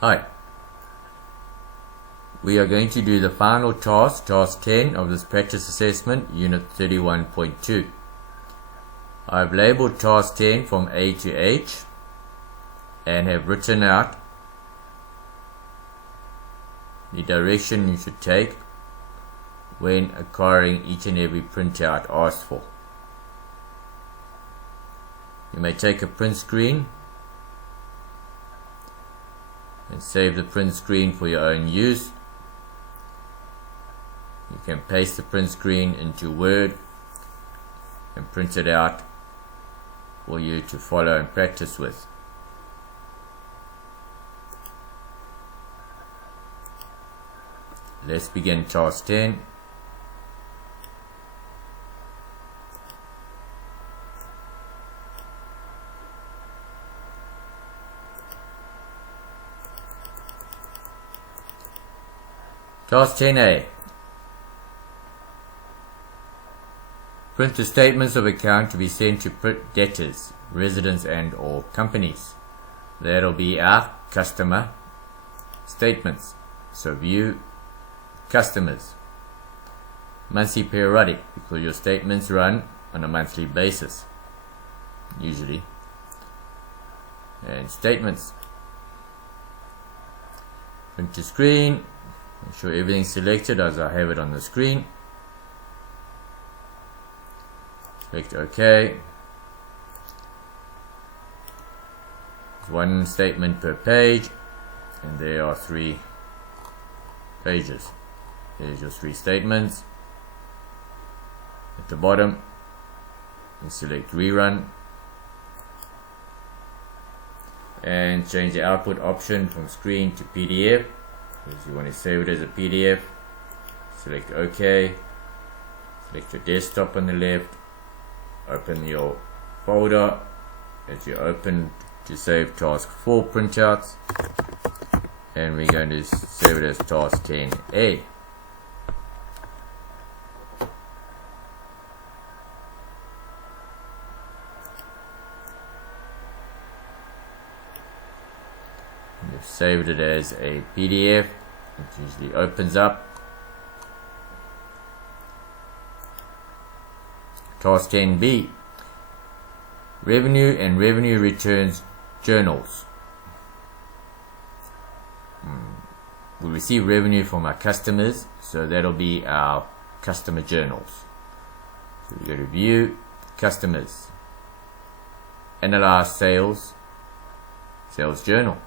Hi. We are going to do the final task, task 10 of this practice assessment, unit 31.2. I've labeled task 10 from A to H and have written out the direction you should take when acquiring each and every printout asked for. You may take a print screen and save the print screen for your own use. You can paste the print screen into Word and print it out for you to follow and practice with. Let's begin task 10. Task 10A. Print the statements of account to be sent to debtors, residents and or companies. That'll be our customer statements. So view customers. Monthly periodic, because your statements run on a monthly basis usually. And statements. Print to screen. Make sure everything's selected as I have it on the screen. Select OK. There's one statement per page, and there are 3 pages. There's your 3 statements. At the bottom, you select Rerun and change the output option from screen to PDF. If you want to save it as a PDF, select OK, select your desktop on the left, open your folder that you open to save task 4 printouts, and we're going to save it as task 10A. We've saved it as a PDF. It usually opens up. Task 10B. Revenue and revenue returns journals. We receive revenue from our customers, so that'll be our customer journals. So we go to View, Customers, Analyze Sales, Sales Journal.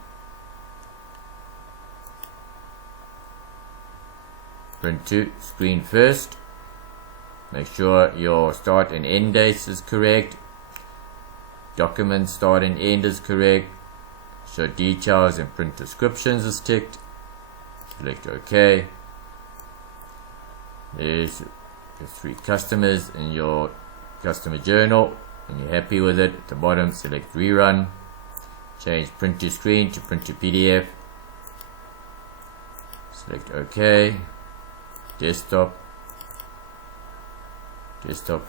Print to screen first. Make sure your start and end dates is correct. Document start and end is correct. Show details and print descriptions is ticked. Select OK. There's your 3 customers in your customer journal, and you're happy with it. At the bottom, select Rerun. Change print to screen to print to PDF. Select OK. Desktop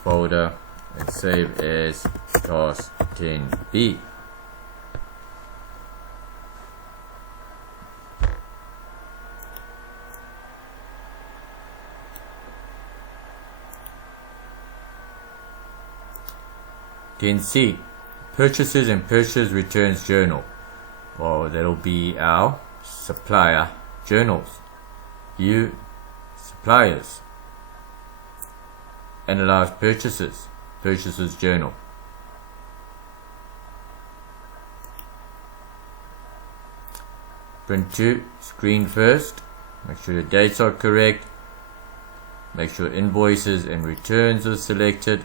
folder, and save as task 10B. C. Purchases and purchase returns journal. Well, that'll be our supplier journals. View suppliers. Analyze purchases. Purchases journal. Print to screen first. Make sure the dates are correct. Make sure invoices and returns are selected.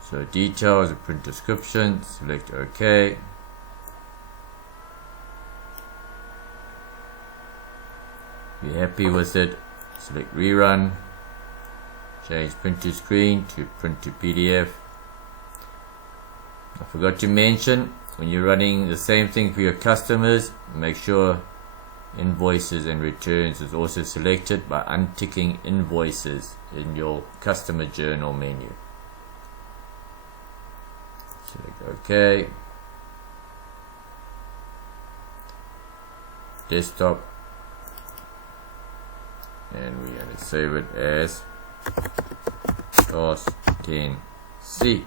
So details and print description. Select OK. If you're happy with it, select Rerun. Change print to screen to print to PDF. I forgot to mention, when you're running the same thing for your customers, make sure invoices and returns is also selected by unticking invoices in your customer journal menu. Select OK. desktop, and we're going to save it as task 10C.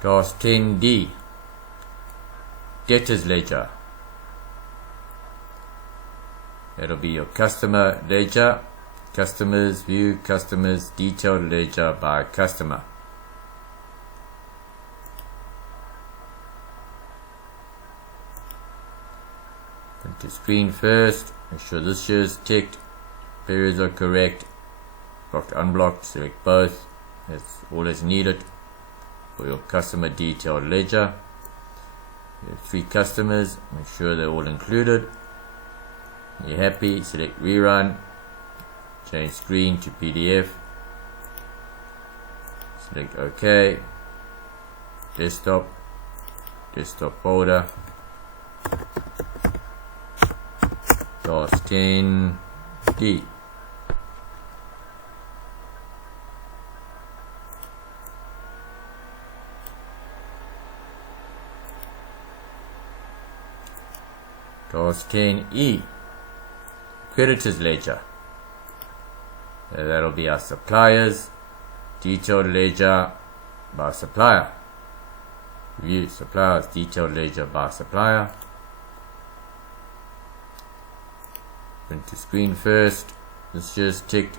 Task 10D, debtors ledger. That'll be your customer ledger, customers view, customers detailed ledger by customer. Print to screen first, make sure this here is ticked, periods are correct, blocked, unblocked, select both, that's all that's needed for your customer detailed ledger. You have 3 customers, make sure they're all included. You're happy, select rerun, change screen to PDF, select OK, desktop, desktop folder, task 10D. Task 10E, creditors ledger. That'll be our suppliers, detailed ledger by supplier. View suppliers, detailed ledger by supplier. Print to screen first. This just ticked.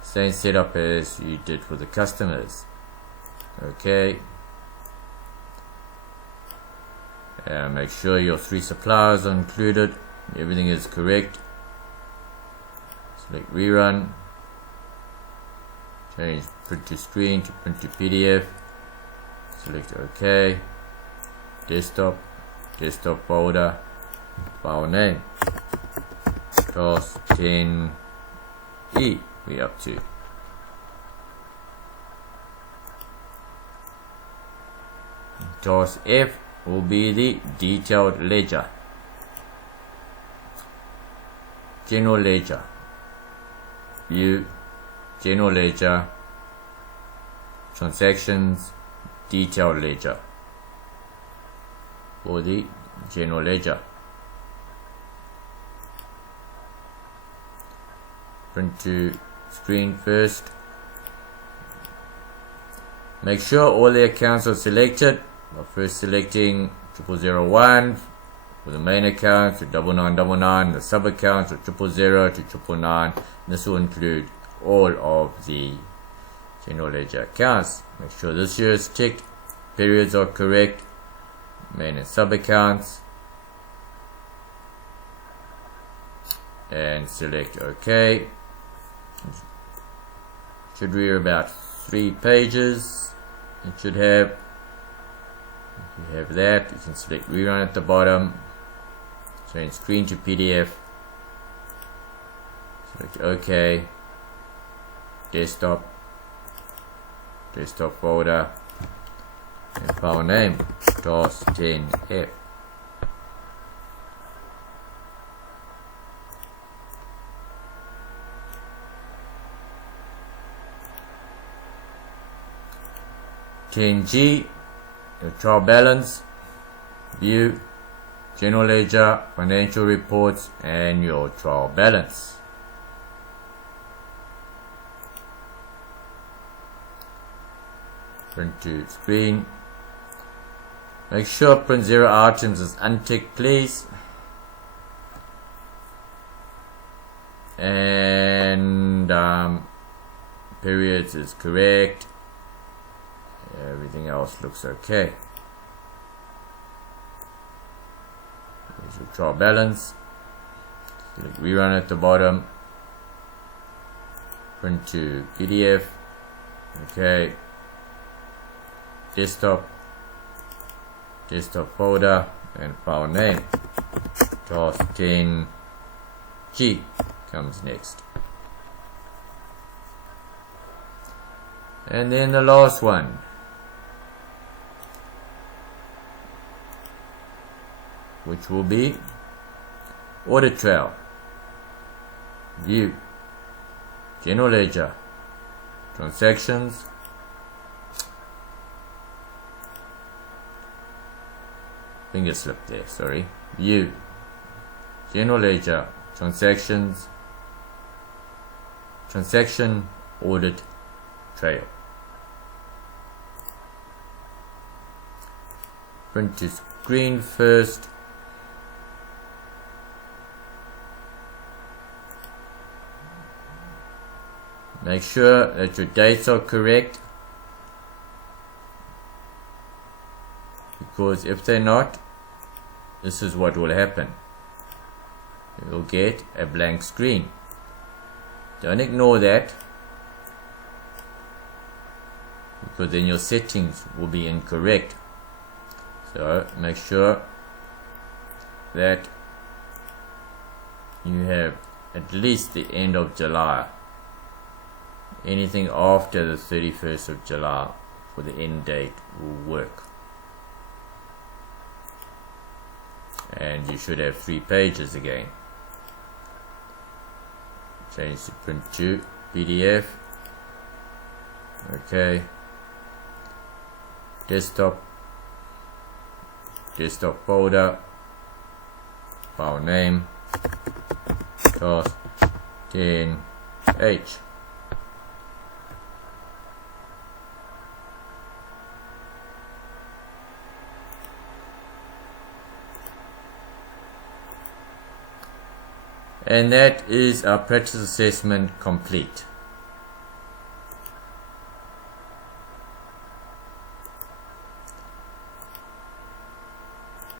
Same setup as you did for the customers. Okay. Make sure your 3 suppliers are included. Everything is correct. Select rerun. Change print to screen to print to PDF. Select OK. Desktop. Desktop folder. File name. Task 10E. We up to. Task F will be the detailed ledger. General ledger. View, general ledger, transactions, detailed ledger. For the general ledger. Print to screen first. Make sure all the accounts are selected. By first selecting 0001 for the main account to 9999, the sub accounts to 000 to 999. This will include all of the general ledger accounts. Make sure this here is ticked, periods are correct, main and sub accounts, and select OK. Should read about 3 pages. It should have. If you have that, you can select rerun at the bottom, change screen to PDF, select OK, desktop, desktop folder, and file name, task 10F. G, your trial balance, view, general ledger, financial reports, and your trial balance. Print to screen. Make sure print 0 items is unticked, please. And periods is correct. Everything else looks okay. Here's your trial balance. Select rerun at the bottom. Print to PDF. Okay. Desktop. Desktop folder and file name. Task 10G comes next. And then the last one. which will be audit trail, view, general ledger, transactions, finger slip there, sorry, view, general ledger, transactions, transaction audit trail. Print to screen first. Make sure that your dates are correct, because if they're not, this is what will happen. You'll get a blank screen. Don't ignore that, because then your settings will be incorrect. So make sure that you have at least the end of July. Anything after the 31st of July for the end date will work. And you should have 3 pages again. Change to print to PDF. Okay. Desktop folder, file name, task 10H. And that is our practice assessment complete.